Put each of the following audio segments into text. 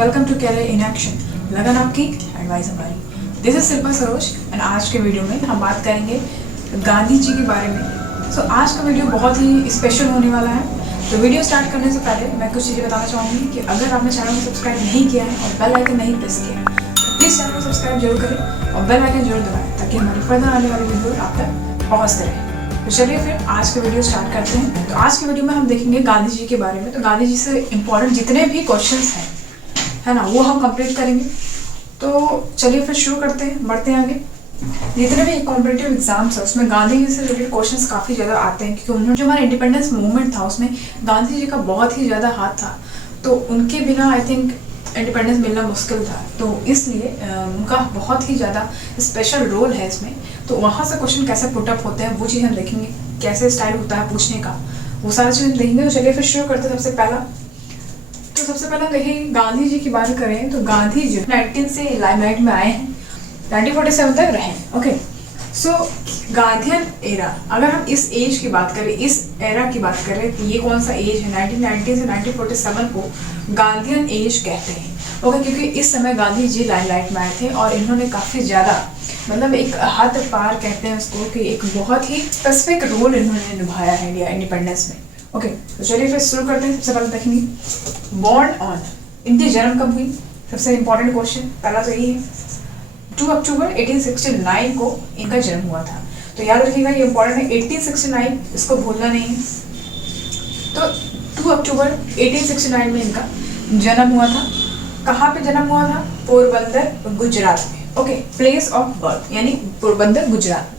Welcome to career in action, लगन आपकी advice हमारी। This is Shilpa Saroj and आज के वीडियो में हम बात करेंगे गांधी जी के बारे में। आज का वीडियो बहुत ही स्पेशल होने वाला है। तो वीडियो स्टार्ट करने से पहले मैं कुछ चीज़ें बताना चाहूँगी कि अगर आपने चैनल को सब्सक्राइब नहीं किया है और बेल आइकन नहीं प्रेस किया है तो प्लीज़ चैनल को सब्सक्राइब जरूर करें और बेल आइकन जरूर दबाएं ताकि हमारी फर्दर आने वाली वीडियो आप तक पहुँचते रहे। तो चलिए फिर आज का वीडियो स्टार्ट करते हैं। तो आज के वीडियो में हम देखेंगे गांधी जी के बारे में। तो गांधी जी से इम्पोर्टेंट जितने भी क्वेश्चंस हैं है ना, वो हम कंप्लीट करेंगे। तो चलिए फिर शुरू करते हैं, बढ़ते हैं आगे। जितने भी कॉम्पिटिटिव एग्जाम्स है उसमें गांधी जी से रिलेटेड क्वेश्चंस काफ़ी ज़्यादा आते हैं, क्योंकि उन्होंने जो हमारा इंडिपेंडेंस मूवमेंट था उसमें गांधी जी का बहुत ही ज़्यादा हाथ था। तो उनके बिना आई थिंक इंडिपेंडेंस मिलना मुश्किल था, तो इसलिए उनका बहुत ही ज़्यादा स्पेशल रोल है इसमें। तो वहाँ से क्वेश्चन कैसे पुटअप होते हैं वो चीज़ हम देखेंगे, कैसे स्टाइल होता है पूछने का, वो सारी चीज़ हम देखेंगे। तो चलिए फिर शुरू करते हैं। सबसे पहले हम देखें गांधी जी की बात करें तो गांधी जी 19 से लाइमलाइट में आए हैं, 1947 तक रहे। ओके, सो गांधीयन एरा, अगर हम इस एज की बात करें, इस एरा की बात करें कि ये कौन सा एज है, 1990 से 1947 को गांधीयन एज कहते हैं। ओके, क्योंकि इस समय गांधी जी लाइमलाइट में आए थे और इन्होंने काफ़ी ज़्यादा मतलब एक हद पार कहते हैं उसको कि एक बहुत ही स्पेसिफिक रोल इन्होंने निभाया है इंडिया इंडिपेंडेंस में। ओके, तो चलिए फिर शुरू करते हैं। सबसे पहले देखेंगे बॉर्न ऑन, इनकी जन्म कब हुई, सबसे इंपॉर्टेंट क्वेश्चन पहला तो यही है। 2 अक्टूबर 1869 को इनका जन्म हुआ था। तो याद रखिएगा ये इंपॉर्टेंट है, 1869 इसको भूलना नहीं है। तो 2 अक्टूबर 1869 में इनका जन्म हुआ था। कहाँ पे जन्म हुआ था? पोरबंदर, गुजरात में। ओके, प्लेस ऑफ बर्थ यानी पोरबंदर, गुजरात में।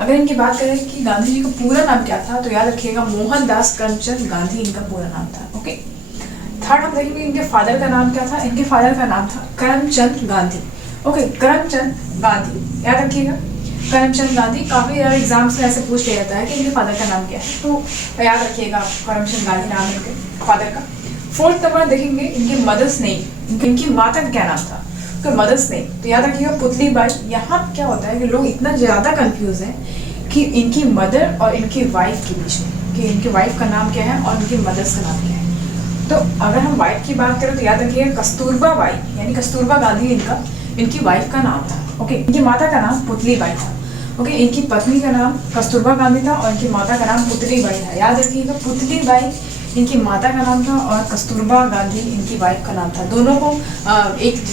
अगर इनकी बात करें कि गांधी जी का पूरा नाम क्या था, तो याद रखिएगा मोहनदास करमचंद गांधी इनका पूरा नाम था। ओके, थर्ड हम देखेंगे इनके फादर का नाम क्या था। इनके फादर का नाम था करमचंद गांधी। ओके, करमचंद गांधी याद रखिएगा, करमचंद गांधी। काफ़ी सारे एग्जाम्स में ऐसे पूछ लिया जाता है कि इनके फादर का नाम क्या है, तो याद रखिएगा करमचंद गांधी नाम है इनके फादर का। फोर्थ नंबर देखेंगे इनके मदर्स नेम, इनकी माता का क्या नाम था, तो मदर्स नेम तो याद रखिएगा पुतली बाई। यहाँ क्या होता है कि लोग इतना ज़्यादा कंफ्यूज हैं कि इनकी मदर और इनकी वाइफ के बीच में, कि इनकी वाइफ का नाम क्या है और इनकी मदर्स का नाम क्या है। तो अगर हम वाइफ की बात करें तो याद रखिएगा कस्तूरबा बाई यानी कस्तूरबा गांधी इनकी वाइफ का नाम था। ओके, इनकी माता का नाम पुतली बाई था। ओके, इनकी पत्नी का नाम कस्तूरबा गांधी था और इनकी माता का नाम पुतली बाई था। याद रखिएगा पुतली बाई इनकी माता का नाम था और कस्तूरबा गांधी इनकी वाइफ का नाम था। दोनों को एक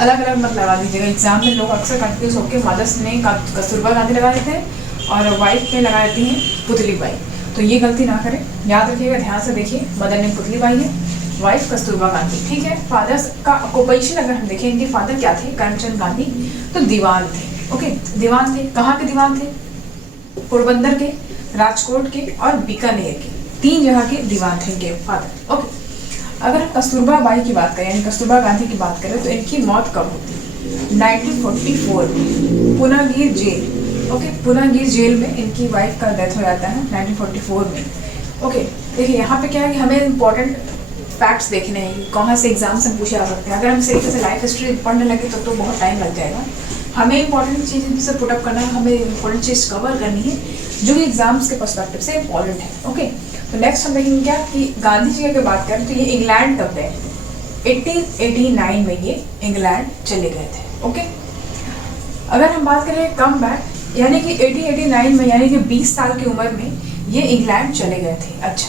अलग अलग मत लगा दीजिएगा। एग्जाम में लोग अक्सर कंफ्यूज होकर मदर्स ने कस्तूरबा गांधी लगा देते हैं और वाइफ में लगा देती हैं पुतली बाई, तो ये गलती ना करें। याद रखिएगा, ध्यान से देखिए, मदर ने पुतली बाई है, वाइफ कस्तूरबा गांधी। ठीक है, फादर्स का ऑक्यूपेशन अगर हम देखें, इनके फादर क्या थे, करमचंद गांधी, तो दीवान थे। ओके, दीवान थे। कहाँ के दीवान थे? पोरबंदर के, राजकोट के और बीकानेर के, 3 जगह के दीवान थे इनके फादर। ओके, अगर हम कस्तूरबा बाई की बात करें यानी कस्तूरबा गांधी की बात करें तो इनकी मौत कब होती है? 1944 में पुनागीर जेल। ओके, पुनागीर जेल में इनकी वाइफ का डेथ हो जाता है 1944 में। ओके, देखिए यहाँ पे क्या है कि हमें इंपॉर्टेंट फैक्ट्स देखने हैं, कहाँ से एग्जाम से पूछे आ सकते हैं। अगर हम तरीके से लाइफ हिस्ट्री पढ़ने लगे तो बहुत टाइम लग जाएगा। हमें इंपॉर्टेंट चीज़ से पुटअप करना है, हमें इंपॉर्टेंट चीज़ कवर करनी है जो कि एग्जाम्स के पर्सपेक्टिव से इंपॉर्टेंट है। ओके, तो नेक्स्ट हम देखेंगे क्या कि गांधी जी की अगर बात करें तो ये इंग्लैंड कब गए? 1889 में ये इंग्लैंड चले गए थे। ओके, अगर हम बात करें कम बैक यानी कि 1889 में यानी कि 20 साल की उम्र में ये इंग्लैंड चले गए थे। अच्छा,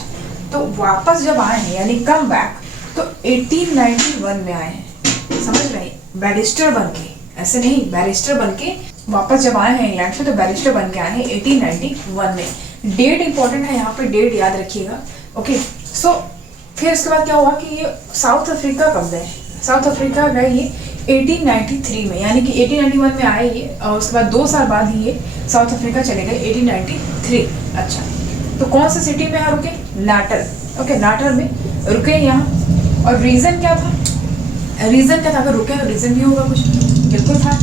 तो वापस जब आए हैं यानी कम बैक तो 1891 में आए हैं, समझ रहे हैं, बैरिस्टर बन के, ऐसे नहीं, बैरिस्टर बन के वापस जब आए हैं इंग्लैंड से तो बैरिस्टर बन के आए हैं 1891 में। डेट इंपॉर्टेंट है यहाँ पे, डेट याद रखिएगा। ओके, सो फिर इसके बाद क्या हुआ कि ये साउथ अफ्रीका कब गए? साउथ अफ्रीका गए ये 1893 में, यानी कि 1891 में आए ये और उसके बाद 2 साल बाद ही ये साउथ अफ्रीका चले गए 1893। अच्छा, तो कौन सी सिटी में यहाँ रुके? नाटर। ओके, नाटर में रुके यहाँ। और रीज़न क्या था? अगर रुके तो रीज़न भी होगा कुछ, बिल्कुल था।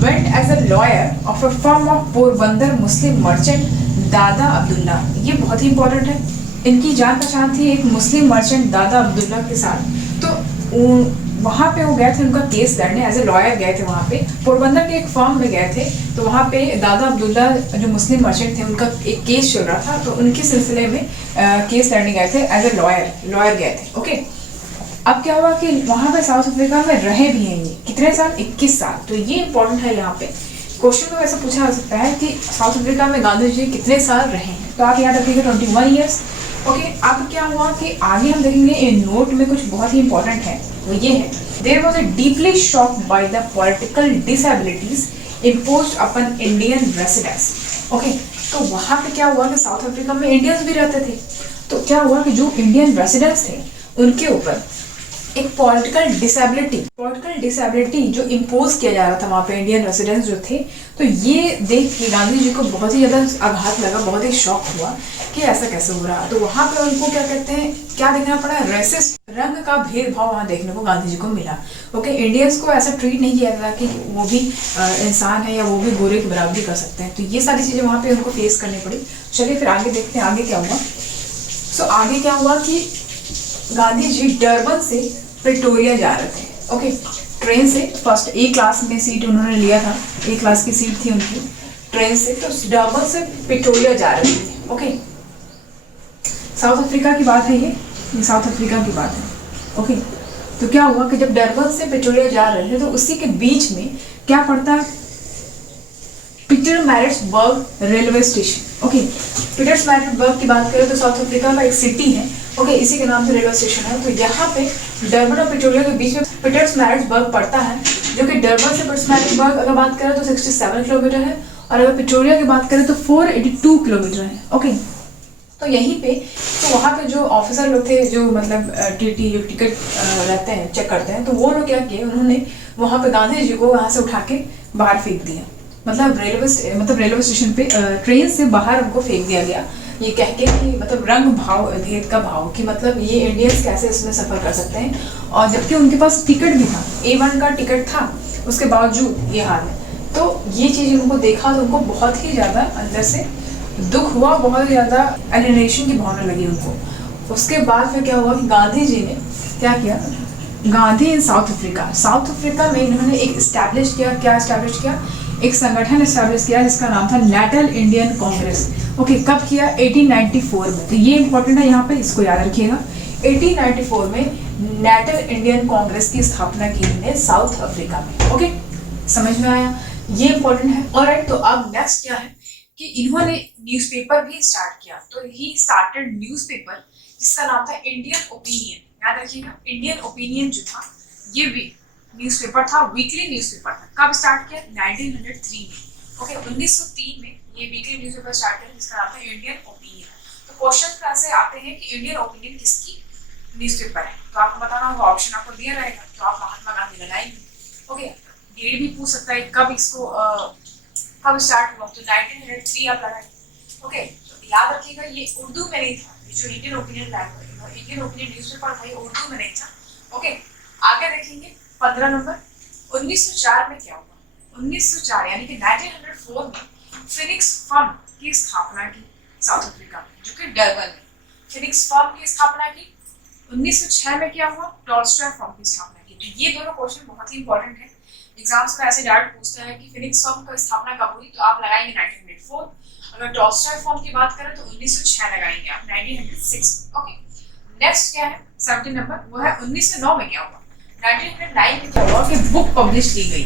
Went as a lawyer of a firm of Porbandar Muslim merchant Dada Abdullah. ये बहुत ही इंपॉर्टेंट है। इनकी जान पहचान थी एक मुस्लिम मर्चेंट दादा अब्दुल्ला के साथ, तो वहाँ पे वो गए थे उनका केस लड़ने, एज ए लॉयर गए थे वहाँ पे, पोरबंदर के एक फर्म में गए थे। तो वहाँ पे दादा अब्दुल्ला जो मुस्लिम मर्चेंट थे उनका एक केस चल रहा था, तो उनके सिलसिले में केस लड़ने गए थे, एज ए लॉयर गए थे। ओके, अब क्या हुआ कि वहाँ पे साउथ अफ्रीका में रहे भी हैं ये कितने साल, 21 साल। तो ये इंपॉर्टेंट है, यहाँ पे क्वेश्चन में ऐसा पूछा जा सकता है कि साउथ अफ्रीका में गांधी जी कितने साल रहे हैं। तो आप याद रखिएगा 21 ईयर्स। ओके, अब क्या हुआ कि आगे हम देखेंगे इन नोट में कुछ बहुत ही इंपॉर्टेंट है, वो ये है, there was a deeply shocked by the political disabilities imposed upon Indian residents. Okay, तो वहाँ पे क्या हुआ कि साउथ अफ्रीका में इंडियंस भी रहते थे, तो क्या हुआ कि जो इंडियन रेसिडेंट्स थे उनके ऊपर एक पॉलिटिकल डिसेबिलिटी जो इम्पोज किया जा रहा था वहाँ पे इंडियन रेसिडेंट्स जो थे। तो ये देख के गांधी जी को बहुत ही ज़्यादा आघात लगा, बहुत ही शॉक हुआ कि ऐसा कैसे हो रहा। तो वहाँ पे उनको क्या कहते हैं, क्या देखना पड़ा, रेसिस्ट, रंग का भेदभाव वहाँ देखने को गांधी जी को मिला। ओके, इंडियंस को ऐसा ट्रीट नहीं किया था कि वो भी इंसान है या वो भी गोरे की बराबरी कर सकते हैं। तो ये सारी चीज़ें वहाँ पे उनको फेस करनी पड़ी। चलिए फिर आगे देखते हैं आगे क्या हुआ। सो आगे क्या हुआ कि गांधी जी डरबन से प्रिटोरिया जा रहे थे। ओके, ट्रेन से, फर्स्ट ए क्लास में सीट उन्होंने लिया था, ए क्लास की सीट थी उनकी ट्रेन से। तो डरबन से प्रिटोरिया जा रहे थे। ओके, साउथ अफ्रीका की बात है ये साउथ अफ्रीका की बात है। ओके, तो क्या हुआ कि जब डरबन से प्रिटोरिया जा रहे थे तो उसी के बीच में क्या पड़ता है, पीटरमैरिट्सबर्ग रेलवे स्टेशन। ओके, पीटरमैरिट्सबर्ग की बात करें तो साउथ अफ्रीका का एक सिटी है। ओके, इसी के नाम से रेलवे स्टेशन है। तो यहाँ पे डरबन और प्रिटोरिया के बीच में पीटरमैरिट्सबर्ग पड़ता है, जो कि डरबन से पीटरमैरिट्सबर्ग अगर बात करें तो 67 किलोमीटर है, और अगर प्रिटोरिया की बात करें तो 482 किलोमीटर है। ओके, तो यहीं पे तो वहाँ पे जो ऑफिसर लोग थे, जो मतलब टीटी जो टिकट रहते हैं, चेक करते हैं, तो वो लोग क्या किए, उन्होंने वहाँ पे गांधी जी को वहाँ से उठा के बाहर फेंक दिया। मतलब रेलवे स्टेशन पे ट्रेन से बाहर उनको फेंक दिया गया, ये कह के कि मतलब रंग भाव भेद का भाव कि मतलब ये इंडियंस कैसे इसमें सफ़र कर सकते हैं, और जबकि उनके पास टिकट भी था, A1 का टिकट था, उसके बावजूद ये हाल है। तो ये चीज़ उनको देखा तो उनको बहुत ही ज़्यादा अंदर से दुख हुआ, बहुत ज़्यादा एलिनेशन की भावना लगी उनको। उसके बाद फिर क्या हुआ कि गांधी जी ने क्या किया, गांधी इन साउथ अफ्रीका में इन्होंने एक इस्टेब्लिश किया, क्या इस्टेब्लिश किया, एक संगठन इस्टेब्लिश किया जिसका नाम था नेशनल इंडियन कांग्रेस। ओके, कब किया, 1894 में। तो ये इंपॉर्टेंट है, यहाँ पे इसको याद रखिएगा। 1894 में नेशनल इंडियन कांग्रेस की स्थापना की इन्होंने साउथ अफ्रीका में। ओके, समझ में आया, ये इंपॉर्टेंट है। ऑलराइट, तो अब नेक्स्ट क्या है कि इन्होंने न्यूज़पेपर भी स्टार्ट किया। तो ही स्टार्टेड न्यूज़पेपर जिसका नाम था इंडियन ओपिनियन। याद रखिएगा, इंडियन ओपिनियन जो था ये भी न्यूज़पेपर था, वीकली न्यूज़पेपर था। कब स्टार्ट किया, 1903 में। ओके, 1903 में ये वीकली न्यूज़पेपर स्टार्ट किया जिसका नाम था इंडियन ओपिनियन। तो क्वेश्चन ऐसे आते हैं कि इंडियन ओपिनियन किसकी न्यूज़पेपर है, तो आपको बताना होगा, ऑप्शन आपको दिया रहेगा, तो आप महात्मा गांधी लगाएंगे। ओके, डेट भी पूछ सकता है कब इसको कब स्टार्ट हुआ, तो 1903 आप लगाए। ओके, तो याद रखिएगा ये उर्दू में नहीं था, ये जो इंडियन ओपिनियन न्यूज़पेपर था ये उर्दू में नहीं था। ओके, आगे देखेंगे 15 नंबर 1904 में क्या हुआ। 1904 यानी कि 1904 में फिनिक्स फर्म की स्थापना की साउथ अफ्रीका में, जो कि डरबन में फिनिक्स फर्म की स्थापना की। 1906 में क्या हुआ, टॉलस्टॉय फर्म की स्थापना की। तो ये दोनों क्वेश्चन बहुत ही इंपॉर्टेंट है, एग्जाम्स में ऐसे डायरेक्ट पूछते हैं कि फिनिक्स फर्म की स्थापना कब हुई, तो आप लगाएंगे 1904। अगर टॉलस्टॉय फर्म की बात करें तो 1906 लगाएंगे आप, 1906। ओके, नेक्स्ट क्या है 17 नंबर, वो है 1909 में क्या हुआ। 1909 में क्या हुआ कि बुक पब्लिश की गई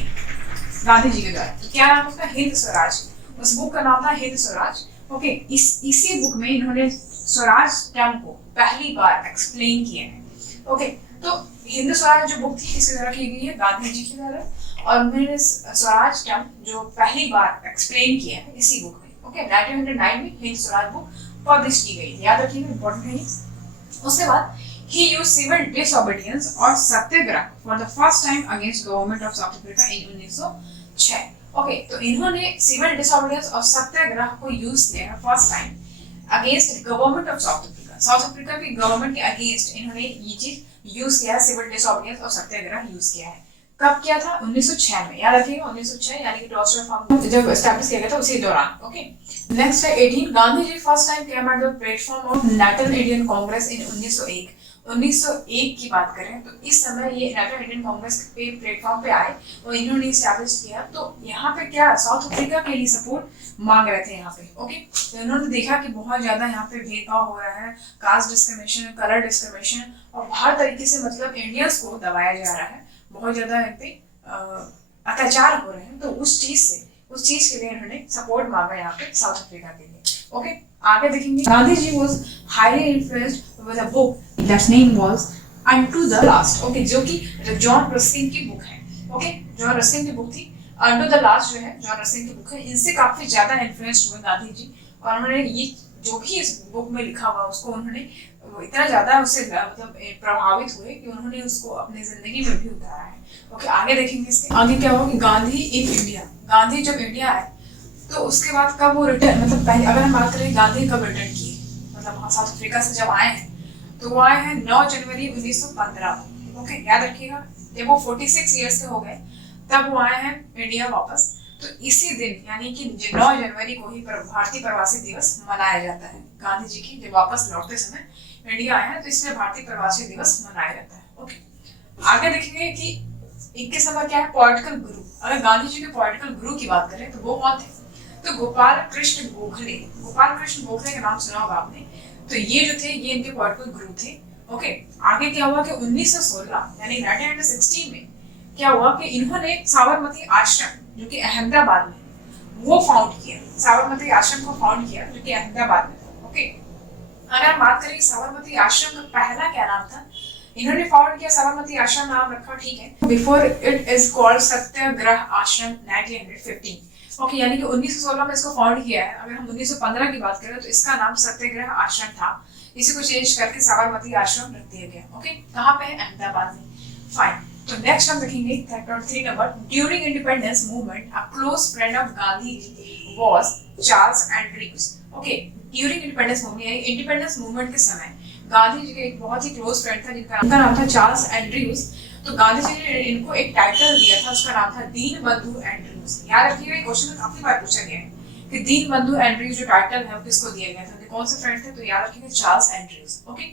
गांधी जी के द्वारा। तो क्या नाम उसका, हिंद स्वराज। उस बुक का नाम था हिंद स्वराज। ओके, इसी बुक में इन्होंने स्वराज टर्म को पहली बार एक्सप्लेन किया है। ओके, तो हिंद स्वराज जो बुक थी किसके द्वारा की गई है, गांधी जी के द्वारा, और उन्होंने स्वराज टर्म जो पहली बार एक्सप्लेन किया है इसी बुक में। ओके, 1909 में हिंद स्वराज बुक पब्लिश की गई, याद रखिएगा, इंपॉर्टेंट है। उसके बाद he used civil disobedience और सत्याग्रह for the first time against government of South Africa in 1906। Okay, तो इन्होंने सिविल डिसऑबीडियंस और सत्याग्रह को यूज किया है first time against government of south Africa. South Africa की गवर्नमेंट के अगेंस्ट इन्होंने ये चीज यूज किया है, सिविल डिसऑबीडियंस और सत्याग्रह यूज किया है। कब किया था, 1906 में। याद रखिएगा 1906 यानी कि टॉलस्टॉय फर्म जब एस्टैब्लिश किया गया था उसी दौरान। ओके, नेक्स्ट है 18 Gandhi ji first time came at the platform of national Indian congress in 1901। 1901 की बात करें तो इस समय ये यूनाइटेड इंडियन कांग्रेस पे प्लेटफॉर्म पे आए और इन्होंने इस्टेब्लिश किया। तो यहाँ पे क्या साउथ अफ्रीका के लिए सपोर्ट मांग रहे थे यहाँ पे। ओके, तो इन्होंने देखा कि बहुत ज्यादा यहाँ पे भेदभाव हो रहा है, कास्ट डिस्क्रिमिनेशन, कलर डिस्क्रिमिनेशन, और हर तरीके से मतलब इंडियंस को दबाया जा रहा है, बहुत ज्यादा यहाँ पे अत्याचार हो रहे हैं। तो उस चीज के लिए इन्होंने सपोर्ट मांगा यहाँ पे साउथ अफ्रीका के लिए। ओके, आगे देखेंगे Gandhi ji was highly influenced with a book that name was Unto the Last। Okay, जो कि जॉन रस्किन की बुक है। ओके, जॉन रस्किन की बुक थी Unto the Last, जो है जॉन रस्किन की बुक है। इनसे काफी ज्यादा इन्फ्लुएंस्ड हुए गांधी जी, और उन्होंने ये जो भी इस बुक में लिखा हुआ उसको उन्होंने इतना ज्यादा उससे मतलब प्रभावित हुए कि उन्होंने उसको अपनी जिंदगी में भी उतारा है। ओके, आगे देखेंगे इसके आगे क्या हुआ कि गांधी इन इंडिया, गांधी जब इंडिया आए तो उसके बाद कब वो रिटर्न, मतलब पहले अगर हम बात करें गांधी कब रिटर्न किए, मतलब साउथ अफ्रीका से जब आए हैं तो वो आए हैं 9 जनवरी 1915। ओके, याद रखिएगा, जब वो 46 ईयर्स के हो गए तब वो आए हैं इंडिया वापस। तो इसी दिन यानी कि 9 जनवरी को ही भारतीय प्रवासी दिवस मनाया जाता है। गांधी जी की जब वापस लौटते समय इंडिया आए हैं तो इसलिए भारतीय प्रवासी दिवस मनाया जाता है। ओके, आगे देखेंगे कि 21 नंबर क्या है, पॉलिटिकल गुरु। अगर गांधी जी के पॉलिटिकल गुरु की बात करें तो वो कौन थे, तो गोपाल कृष्ण गोखले। गोपाल कृष्ण गोखले का नाम सुना होगा आपने। तो ये जो थे ये इनके पॉलिटिकल गुरु थे। ओके, आगे क्या हुआ कि 1916 यानी 1916 में क्या हुआ कि इन्होंने साबरमती आश्रम जो कि अहमदाबाद में वो फाउंड किया। साबरमती आश्रम को फाउंड किया जो कि अहमदाबाद में। ओके, अगर हम बात करें साबरमती आश्रम का पहला क्या नाम था, इन्होंने फाउंड किया साबरमती आश्रम नाम रखा, ठीक है, बिफोर इट इज कॉल्ड सत्याग्रह आश्रम 1915। ओके, यानी कि 1916 में इसको फाउंड किया है। अगर हम 1915 की बात करें तो इसका नाम सत्याग्रह आश्रम था, इसी को चेंज करके साबरमती आश्रम रख दिया गया। ओके, कहाँ पे है, अहमदाबाद में। फाइन, तो नेक्स्ट हम देखेंगे 3 number, during independence movement a close friend of Gandhi was Charles Andrews. Okay, during independence movement यानी इंडिपेंडेंस मूवमेंट के समय गांधी जी के एक बहुत ही क्लोज फ्रेंड था जिनका नाम था चार्ल्स एंड्रयूज। तो गांधी जी ने इनको एक टाइटल दिया था, उसका नाम था दीन बंधु एंड्रयूज। याद रखिएगा, क्वेश्चन में काफी बार पूछा गया है कि दीन बंधु एंड्रयूज जो टाइटल है वो किसको दिया गया था, कौन से फ्रेंड थे, तो याद रखिएगा चार्ल्स एंड्रयूज। ओके,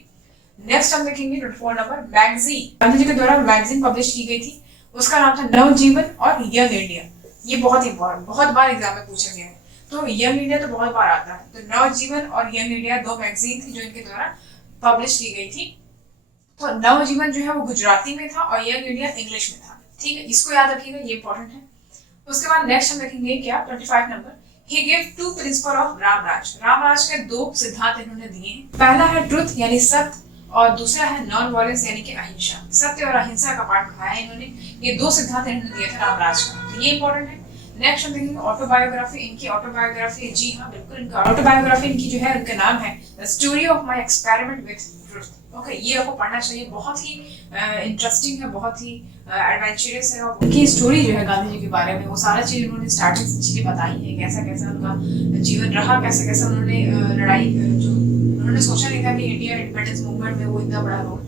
नेक्स्ट हम देखेंगे 24 नंबर, मैगजीन। गांधी जी के द्वारा मैगजीन पब्लिश की गई थी, उसका नाम था नवजीवन और यंग इंडिया। ये बहुत इंपॉर्टेंट, बहुत बार एग्जाम में पूछा गया है। तो यंग इंडिया तो बहुत बार आता है, तो नवजीवन और यंग इंडिया 2 मैगजीन थी जो इनके द्वारा पब्लिश की गई थी। तो नवजीवन जो है वो गुजराती में था और यंग इंडिया इंग्लिश में था। ठीक है, इसको याद रखिएगा, ये इंपॉर्टेंट है। उसके बाद नेक्स्ट हम देखेंगे क्या, 25 number, he give 2 principle of Ramraj. Ramraj के 2 सिद्धांत इन्होंने दिए हैं। पहला है ट्रुथ यानी सत्य, और दूसरा है नॉन वायलेंस यानी कि अहिंसा। सत्य और अहिंसा का पाठ पढ़ाया इन्होंने। ये 2 सिद्धांत इन्होंने दिए थे रामराज का, तो ये इंपॉर्टेंट है। नेक्स्ट हम देखेंगे ऑटोबायोग्राफी। इनकी ऑटोबायोग्राफी, जी हाँ बिल्कुल, इनका ऑटोबायोग्राफी इनकी जो है उनका नाम है the story of my experiment with truth. Okay, ये आपको पढ़ना चाहिए, बहुत ही इंटरेस्टिंग है, बहुत ही एडवेंचरस है। और उनकी स्टोरी जो है गांधी जी के बारे में, वो सारा चीज उन्होंने स्टार्टिंग से चीजें बताई है, कैसा कैसा उनका जीवन रहा, कैसे कैसे उन्होंने लड़ाई, जो उन्होंने सोचा नहीं था कि इंडिया इंडिपेंडेंस मूवमेंट में वो इतना बड़ा रोल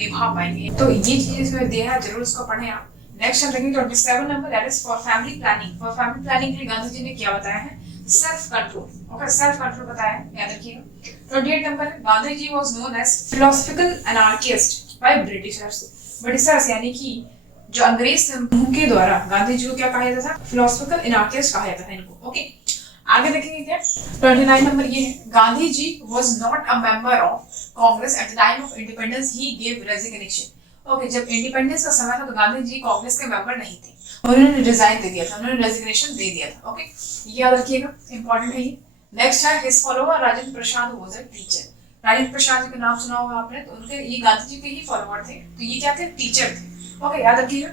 निभा पाएंगे। तो ये चीजें इसमें दिया है, जरूर उसको पढ़ें आप। नेक्स्ट हम देखेंगे 27 number, that is for family planning. For family planning के लिए गांधी जी ने क्या बताया है, self control. Okay, self control बताया है, याद रखिएगा। 28 number, Gandhi ji was known as philosophical anarchist by Britishers. Britishers यानी कि जो अंग्रेज थे उनके द्वारा गांधी जी को क्या कहा जाता था, फिलोसॉफिकल एनार्किस्ट कहा जाता था इनको। ओके, आगे देखेंगे क्या, 29 नंबर ये है, Gandhi ji was not a member of congress at the time of independence, he give resignation. Okay, जब इंडिपेंडेंस का समय था तो गांधी जी कांग्रेस के मेंबर नहीं थे, उन्होंने रिजाइन दे दिया था, उन्होंने रेजिग्नेशन दे दिया था। ओके, ये याद रखिएगा, इंपॉर्टेंट है ये। नेक्स्ट है his follower Rajendra Prasad was a teacher. Rajendra Prasad ji का नाम सुना होगा आपने, तो उनके ये गांधी जी के ही फॉलोअर थे, तो ये क्या थे, टीचर थे। ओके, याद रखिएगा,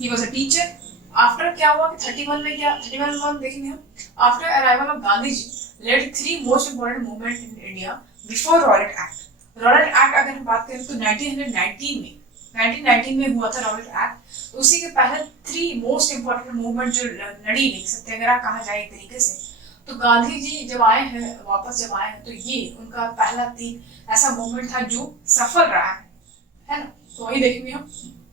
he was a teacher. After क्या हुआ कि 31 में क्या, 31 देखेंगे हम, after arrival of Gandhi ji led 3 most important movement in India before Rowlatt act. Rowlatt act अगर हम बात करें तो 1919 में हुआ था रॉलेट एक्ट। तो उसी के पहले 3 मोस्ट इंपोर्टेंट मूवमेंट जो लड़ी गई, सत्याग्रह कहा जाए एक तरीके से, तो गांधी जी जब आए हैं, वापस जब आए हैं, तो ये उनका पहला 3 ऐसा मूवमेंट था जो सफल रहा है ना। तो वही देखेंगे हम।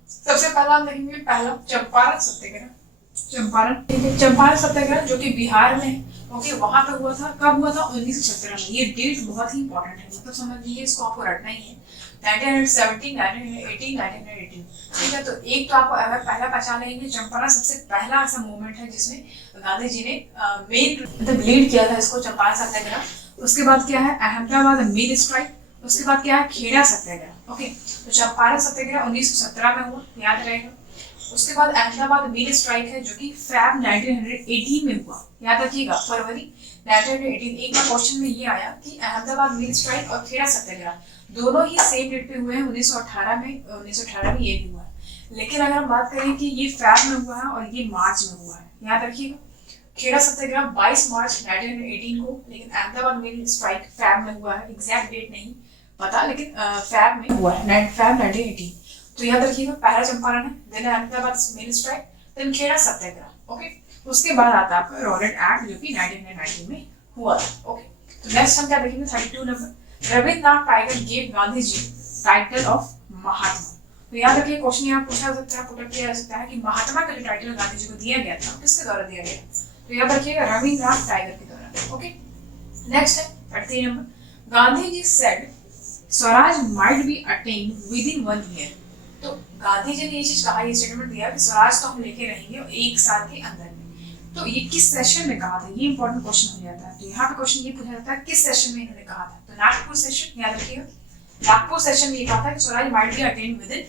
सबसे पहला हम देखेंगे पहला चंपारण सत्याग्रह। चंपारण, ठीक है। चंपारण सत्याग्रह जो कि बिहार में है, ओके, वहां पे हुआ था। कब हुआ था? 1917 में। ये डेट बहुत ही इंपॉर्टेंट है, मतलब समझ लीजिए, इसको आपको रटना ही है। 1917, 1918, 1918, ठीक है। तो एक तो आप अगर पहला पहचान लेंगे, चंपारण सबसे पहला ऐसा मूवमेंट है जिसमें गांधी जी ने मेन मतलब लीड किया था इसको, चंपारण सत्याग्रह। उसके बाद क्या है? Ahmedabad mill strike. उसके बाद क्या है? खेड़ा सत्याग्रह। ओके, तो चंपारण सत्याग्रह 1917 में हुआ, याद रहेगा। उसके बाद अहमदाबाद मिल स्ट्राइक है जो कि फैब 1918 में हुआ, याद रखिएगा, फरवरी 1918। एक बार क्वेश्चन में ये आया कि अहमदाबाद मिल स्ट्राइक और खेड़ा सत्याग्रह दोनों ही सेम डेट पे हुए हैं, 1918 में। 1918 में ये भी हुआ है। लेकिन अगर हम बात करें कि ये फैब में हुआ है और ये मार्च में हुआ है, याद रखिएगा। खेड़ा सत्याग्रह 22 मार्च 1918 को, लेकिन अहमदाबाद मिल स्ट्राइक फैब में हुआ है। एग्जैक्ट डेट नहीं पता, लेकिन फैब में हुआ है, फैब 1918। तो याद रखिएगा, पहला चंपारण है, then Ahmedabad mill strike, then Kheda Satyagraha. Okay, उसके बाद आता है आपका रॉलेट एक्ट जो कि 1919 में हुआ था। ओके, तो नेक्स्ट हम क्या देखेंगे? 32 number, Rabindranath Tagore gave Gandhi ji title of Mahatma. तो याद रखिए, क्वेश्चन यहाँ पूछा जा सकता है, पुट अप किया जा सकता है कि महात्मा का जो टाइटल गांधी जी को दिया गया था, किसके द्वारा दिया गया? तो याद रखिएगा, रविन्द्रनाथ टैगोर के द्वारा। ओके, नेक्स्ट है 33 number, Gandhi ji said swaraj might be attained within 1 year. तो गांधी जी ने ये चीज कहा, ये स्टेटमेंट दिया कि स्वराज तो हम लेके रहेंगे 1 साल के अंदर में। तो ये किस सेशन में कहा था? ये इंपॉर्टेंट क्वेश्चन हो जाता है। तो यहाँ पे क्वेश्चन ये पूछा जाता है किस सेशन में इन्होंने कहा था? तो नागपुर सेशन, याद रखिएगा, नागपुर सेशन में ये कहा था कि swaraj might be attained within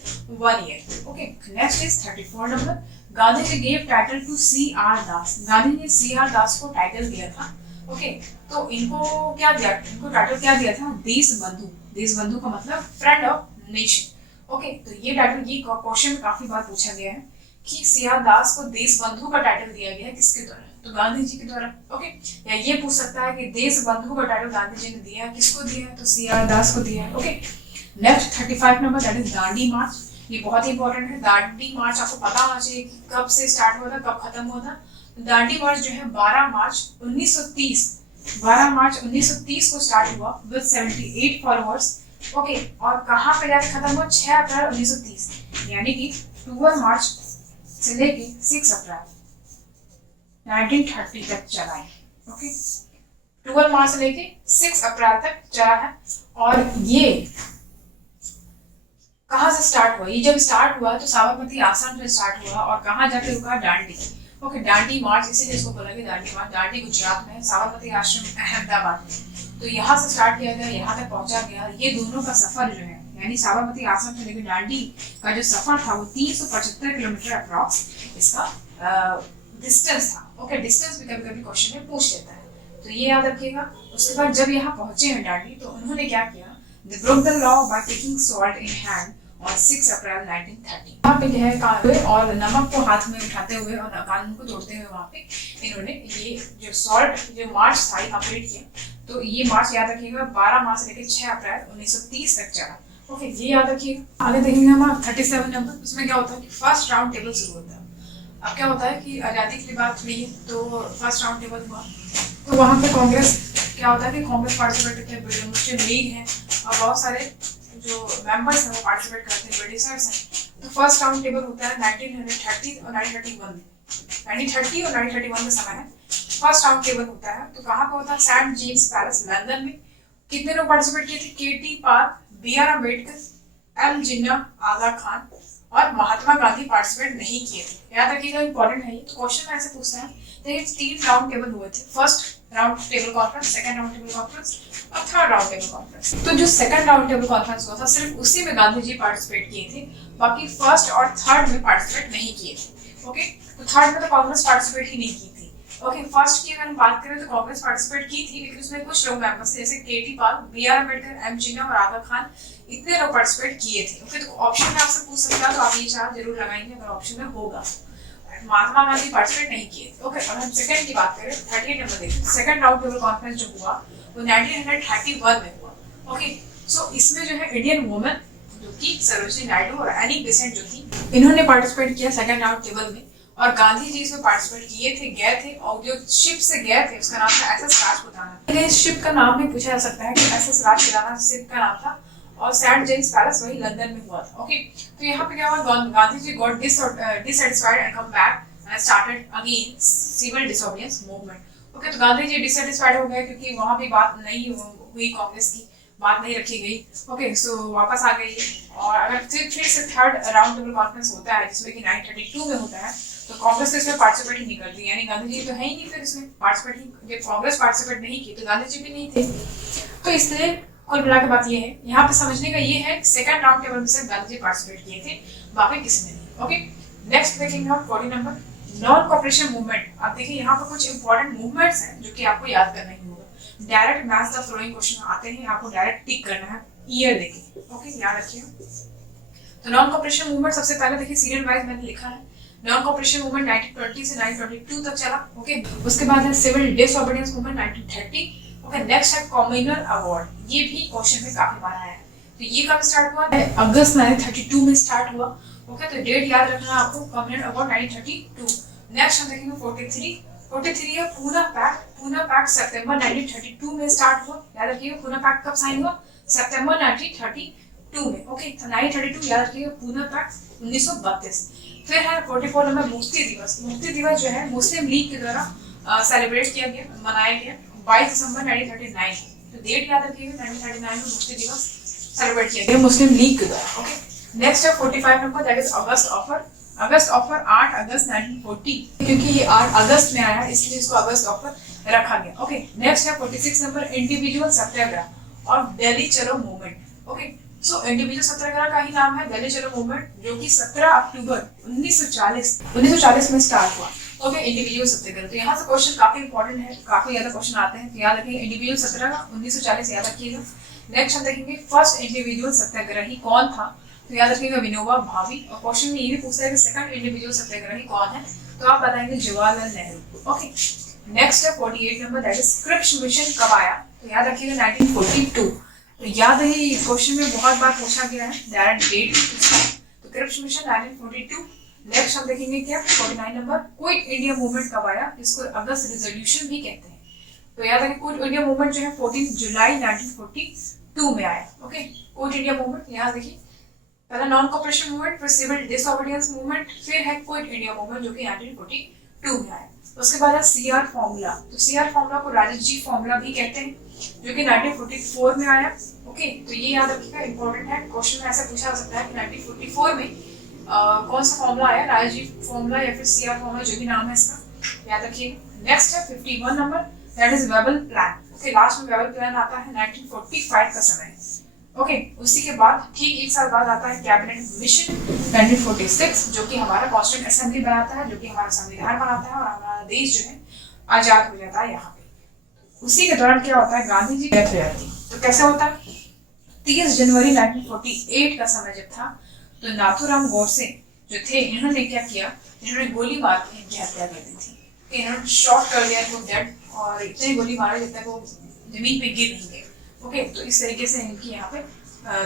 1 year. Okay, next is 34 number, Gandhi ji gave title to C.R. Das. Gandhi ने C.R. दास को टाइटल दिया था। ओके, तो इनको क्या दिया? इनको टाइटल क्या दिया था? देश बंधु। देश बंधु का मतलब फ्रेंड ऑफ नेशन। ओके, तो ये टाइटल, ये क्वेश्चन में काफी बार पूछा गया है कि C.R. दास को देश बंधु का टाइटल दिया गया है, किसके द्वारा? तो गांधी जी के द्वारा। ओके, या ये पूछ सकता है कि देश बंधु का टाइटल गांधी जी ने दिया है, किसको दिया है? तो C.R. दास को दिया है। Okay, next 35 number, that is Dandi march. ये बहुत ही इंपॉर्टेंट है। दांडी मार्च आपको पता होना चाहिए कि कब से स्टार्ट हुआ था, कब खत्म हुआ था। दांडी मार्च जो है 12 मार्च 1930 को स्टार्ट हुआ विद 78 फॉलोअर्स। ओके, और कहाँ पे जाके खत्म हुआ? 6 अप्रैल 1930, यानी कि 12 मार्च से लेके 6 अप्रैल 1930 तक चला है। ओके, 12 मार्च से लेके 6 अप्रैल तक चला है। और ये कहाँ से स्टार्ट हुआ? ये जब स्टार्ट हुआ तो साबरमती आश्रम से स्टार्ट हुआ और कहाँ जाके रुका? दांडी। ओके, दांडी मार्च, इसीलिए इसको बोला गया दांडी मार्च। दांडी गुजरात में, साबरमती आश्रम अहमदाबाद में। तो यहाँ से स्टार्ट किया गया, यहाँ तक पहुंचा गया। ये दोनों का सफर जो है, यानी साबरमती आश्रम से लेकर दांडी का जो सफर था वो 375 किलोमीटर अप्रॉक्स इसका डिस्टेंस था। ओके, डिस्टेंस भी कभी कभी क्वेश्चन में पूछ लेता है, तो ये याद रखिएगा। उसके बाद जब यहाँ पहुंचे हैं दांडी, तो उन्होंने क्या किया? They broke the law by taking sword in hand on 6 अप्रैल 1930। वहाँ पे क्या है, कानून और नमक को हाथ में उठाते हुए और कानून को तोड़ते हुए वहाँ पे इन्होंने ये जो सॉल्ट जो मार्च था ये कंप्लीट किया। तो ये मार्च याद रखिएगा 12 मार्च से लेकर 6 अप्रैल 1930 तक चला। ओके, ये याद रखिएगा। आगे देखेंगे हम 37 नंबर। उसमें क्या होता है कि फर्स्ट राउंड टेबल शुरू होता है। अब क्या होता है कि आज़ादी के लिए बात हुई तो फर्स्ट राउंड टेबल हुआ, तो वहाँ पे कांग्रेस क्या होता है कि कांग्रेस पार्टिसिपेट करती है, मुस्लिम लीग है और बहुत सारे जो मेंबर्स हैं वो पार्टिसिपेट करते हैं, ब्रिटिशर्स हैं। तो फर्स्ट राउंड टेबल होता है 1930 और 1931 में, 1930 और 1931 में समय है। फर्स्ट राउंड टेबल होता है, तो कहाँ पे होता है? सेंट जेम्स पैलेस, लंदन में। कितने लोग पार्टिसिपेट किए थे? के.टी. पाल, B.R. अम्बेडकर, एम जिन्ना, आगा खान और महात्मा गांधी पार्टिसिपेट नहीं किए थे। याद रखिएगा, इंपॉर्टेंट है ये। तो क्वेश्चन में ऐसे पूछते हैं। देखिए, 3 राउंड टेबल हुए थे, first round table conference, second round table conference और थर्ड राउंड टेबल कॉन्फ्रेंस। तो जो सेकंड राउंड टेबल कॉन्फ्रेंस हुआ था सिर्फ उसी में गांधी जी पार्टिसिपेट किए थे, बाकी फर्स्ट और थर्ड में पार्टिसिपेट नहीं किए थे। ओके, तो थर्ड में तो कांग्रेस पार्टिसिपेट ही नहीं की थी। ओके, फर्स्ट की अगर हम बात करें तो कांग्रेस पार्टिसिपेट की थी, लेकिन उसमें कुछ लोग मेंबर्स थे जैसे के.टी. पाल, B.R. अम्बेडकर, एम जिन्ना और आगा खान, इतने लोग पार्टिसिपेट किए थे। ओके, तो ऑप्शन में आपसे पूछ सकता है, तो आप ये चार जरूर लगाएंगे अगर ऑप्शन में होगा। महात्मा गांधी पार्टिसिपेट नहीं किए। ओके, और हम सेकंड की बात करें, 38 नंबर देखिए, सेकंड राउंड टेबल कॉन्फ्रेंस जो हुआ वो 1931 में हुआ। ओके, सो इसमें जो है इंडियन वुमेन जो कि सरोजिनी नायडू और एनी बेसेंट जो थी, इन्होंने पार्टिसिपेट किया सेकंड राउंड टेबल में और गांधी जी इसमें पार्टिसिपेट किए थे, गए थे और जो शिप से गए थे उसका नाम था एसएस राजपुताना। इस शिप का नाम भी पूछा जा सकता है कि एसएस राजपुताना शिप का नाम था और सेंट जेम्स पैलेस वही लंदन में हुआ था। ओके, तो यहाँ पे क्या हुआ? Gandhi ji got dissatisfied and come back and started again civil disobedience movement. Okay, तो गांधी जी डिससेटिस्फाइड हो गए क्योंकि वहां भी बात नहीं हुई, कांग्रेस की बात नहीं रखी गई। ओके, सो वापस आ गई। और अगर फिर से थर्ड राउंड टेबल कॉन्फ्रेंस होता है जिसमें कि 1932 में होता है, तो कांग्रेस तो इसमें पार्टिसिपेट ही नहीं करती, यानी गांधी जी तो है ही नहीं फिर इसमें पार्टिसिपेट ही। जब कांग्रेस पार्टिसिपेट नहीं की तो गांधी जी भी नहीं थे। तो इसलिए कुल मिला के बात ये है, यहाँ पे समझने का ये है सेकंड राउंड टेबल में सिर्फ गांधी जी पार्टिसिपेट किए थे, बाकी किसी ने नहीं। ओके, नेक्स्ट देखेंगे हम 40 नंबर नॉन कॉपरेशन मूवमेंट। अब देखिए यहाँ पर कुछ इंपॉर्टेंट मूवमेंट्स हैं जो कि आपको याद करना ही होगा। Direct match the flowing question आते हैं, आपको डायरेक्ट टिक करना है ईयर देके। ओके, याद रखिए। तो नॉन कॉपरेशन मूवमेंट सबसे पहले देखिए सीरियल वाइज मैंने लिखा है। नॉन कॉपरेशन मूवमेंट 1920 से 1922 तक चला। ओके, उसके बाद है civil disobedience movement 1930। Okay, next है कॉमनर अवार्ड, ये भी क्वेश्चन में काफी बार आया है। तो ये कब स्टार्ट हुआ? अगस्त 1932 में स्टार्ट हुआ। ओके, तो डेट याद रखना आपको, कॉमनर अवार्ड 1932। नेक्स्ट हम देखेंगे 43 है पूना पैक्ट। पूना पैक्ट सितंबर 1932 में स्टार्ट हुआ। याद रखिएगा पूना पैक्ट कब साइन हुआ? सितंबर 1932 में। ओके, तो 1932 याद रखिएगा, पूना पैक्ट 1932। फिर है 44 नंबर मुक्ति दिवस। मुक्ति दिवस जो है मुस्लिम लीग के द्वारा सेलिब्रेट किया गया, मनाया गया 22 दिसंबर 1939। तो डेट याद रखिएगा, 1939 में मुक्ति दिवस सेलिब्रेट किया गया मुस्लिम लीग के द्वारा। ओके, नेक्स्ट है 45 number, that is August offer. August offer 8 अगस्त 1940, क्योंकि ये 8 अगस्त में आया इसलिए इसको अगस्त ऑफर रखा गया। ओके, नेक्स्ट है 46 नंबर इंडिविजुअल सत्याग्रह और दिल्ली चलो मूवमेंट। ओके, सो इंडिविजुअल सत्याग्रह का ही नाम है दिल्ली चलो मूवमेंट, जो कि 17 अक्टूबर 1940 में स्टार्ट हुआ। ओके, इंडिविजुअल सत्याग्रह। तो यहाँ से क्वेश्चन काफी इंपॉर्टेंट है, काफी ज्यादा क्वेश्चन आते हैं, तो याद रखिए इंडिविजुअल सत्याग्रह 1940 याद रखिएगा। नेक्स्ट हम देखेंगे फर्स्ट इंडिविजुअल सत्याग्रही कौन था, तो याद रखिएगा विनोबा भावे। और क्वेश्चन में ये भी पूछता है कि सेकंड इंडिविजुअल सत्याग्रही कौन है, तो आप बताएंगे जवाहरलाल नेहरू। ओके, नेक्स्ट है 48 number, that is Cripps mission कब आया, तो याद रखिएगा 1942। तो याद है ये क्वेश्चन में बहुत बार पूछा गया है, डायरेक्ट डेट पूछा है, तो क्रिप्स मिशन 1942। नेक्स्ट हम देखेंगे क्या 49 नंबर, क्विट इंडिया मूवमेंट कब आया, इसको अगस्त रिजोल्यूशन भी कहते हैं। तो याद रखिए क्विट इंडिया मूवमेंट जो है 14 जुलाई 1942 में आया। ओके, क्विट इंडिया मूवमेंट यहाँ देखिए, पहला नॉन कॉपरेशन मूवमेंट, फिर सिविल डिसओबीडियंस मूवमेंट, फिर है क्विट इंडिया मूवमेंट जो कि 1942 में आया। उसके बाद है सीआर फॉर्मूला। तो सीआर फॉर्मूला को राजत फॉर्मूला भी कहते हैं, जो कि 1944 में आया। ओके, तो ये याद रखिएगा, इंपॉर्टेंट है, क्वेश्चन में ऐसा पूछा जा सकता है कि 1944 में कौन सा फॉर्मूला आया, राजत फॉर्मूला या फिर सीआर फॉर्मूला, जो भी नाम है इसका, याद रखिएगा। नेक्स्ट है 51 number, that is Wavell plan. Okay, last में वेबल प्लान आता है 1945 का समय। ओके, उसी के बाद ठीक एक साल बाद आता है कैबिनेट मिशन 1946, जो कि हमारा कॉन्स्टिट्यूंट असेंबली बनाता है, जो कि हमारा संविधान बनाता है और हमारा देश जो है आजाद हो जाता है यहाँ पे। उसी के दौरान क्या होता है, गांधी जी डेथ हो जाती है। तो कैसे होता है, 30 जनवरी 1948 का समय जब था, तो नाथूराम गोडसे जो थे, इन्होंने क्या किया, इन्होंने गोली मार के इनकी हत्या कर दी थी। इन्होंने शॉट कर दिया वो डेड, और इतने गोली मारे जब तक वो जमीन पे गिर नहीं गए। ओके, तो इस तरीके से इनकी यहाँ पे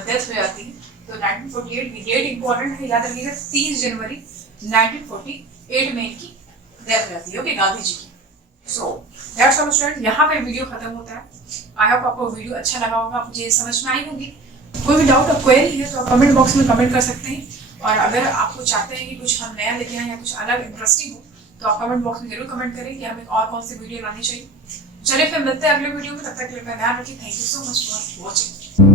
डेथ हो जाती है। तो 1948 की डेट इंपॉर्टेंट है, याद रखिएगा 30 जनवरी 1948 में इनकी डेथ हो जाती है। ओके, गांधी जी की। सो दैट्स ऑल स्टूडेंट, यहाँ पे वीडियो खत्म होता है। आई होप आपको वीडियो अच्छा लगा होगा, आपको चीजें समझ में आई होंगी। कोई भी डाउट और क्वेरी है तो आप कमेंट बॉक्स में कमेंट कर सकते हैं, और अगर आपको चाहते हैं कि कुछ हम नया लेके आए या कुछ अलग इंटरेस्टिंग हो, तो आप कमेंट बॉक्स में जरूर कमेंट करें कि हमें और कौन सी वीडियो लानी चाहिए। चलिए फिर मिलते हैं अगले वीडियो में, तब तक के लिए ध्यान रखिए। Thank you so much for watching.